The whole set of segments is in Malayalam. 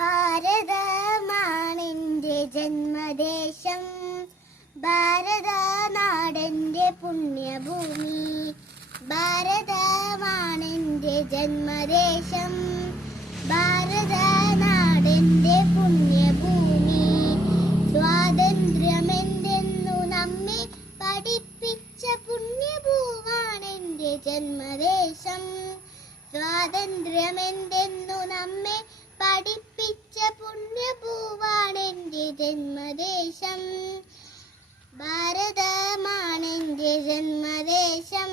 ഭാരതമാണെന്റെ ജന്മദേശം, ഭാരതനാടെന്റെ പുണ്യഭൂമി. ഭാരതമാണെന്റെ ജന്മദേശം, ഭാരതനാടെന്റെ പുണ്യഭൂമി. സ്വാതന്ത്ര്യമെന്തെന്നു നമ്മെ പഠിപ്പിച്ച പുണ്യഭൂവാണെന്റെ ജന്മദേശം. സ്വാതന്ത്ര്യമെന്തെന്നു നമ്മെ പഠിപ്പിച്ച പുണ്യഭൂവാണെന്റെ ജന്മദേശം. ഭാരതമാണെന്റെ ജന്മദേശം,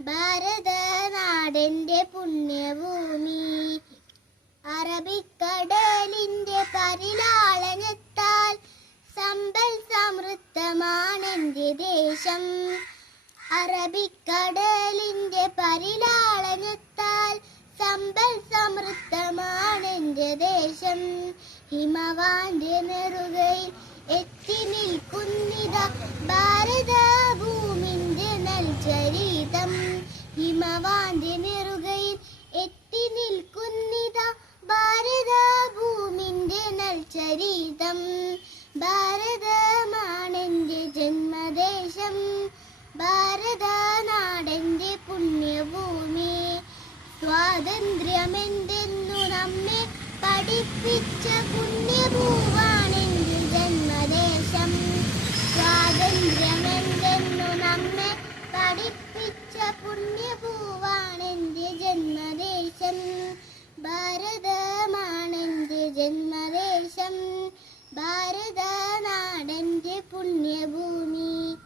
ഭാരതനാടെന്റെ പുണ്യഭൂമി. അറബിക്കടലിന്റെ പരിലാളനത്താൽ സമ്പൽ സമൃദ്ധമാണെന്റെ ദേശം. അറബിക്കടലിന്റെ പരിലാളനത്താൽ സമ്പൽ സമൃദ്ധമാണെന്റെ ദേശം. ഹിമവാന്റെ നെറുകയിൽ എത്തി നിൽക്കുന്നിത ഭാരതഭൂമിന്റെ നൽചരിതം. ഹിമവാന്റെ നെറുകയിൽ എത്തി നിൽക്കുന്നിത ഭാരതഭൂമിന്റെ നൽചരിതം. ഭാരതമാണെന്റെ ജന്മദേശം, ഭാരതനാടെന്റെ പുണ്യഭൂമി. സ്വാതന്ത്ര്യമെന്തെന്നു നമ്മെ പഠിപ്പിച്ച പുണ്യഭൂവാണെന്റെ ജന്മദേശം. സ്വാതന്ത്ര്യമെന്തെന്നു നമ്മെ പഠിപ്പിച്ച പുണ്യഭൂവാണെന്റെ ജന്മദേശം. ഭാരതമാണെന്റെ ജന്മദേശം, ഭാരതനാടെന്റെ പുണ്യഭൂമി.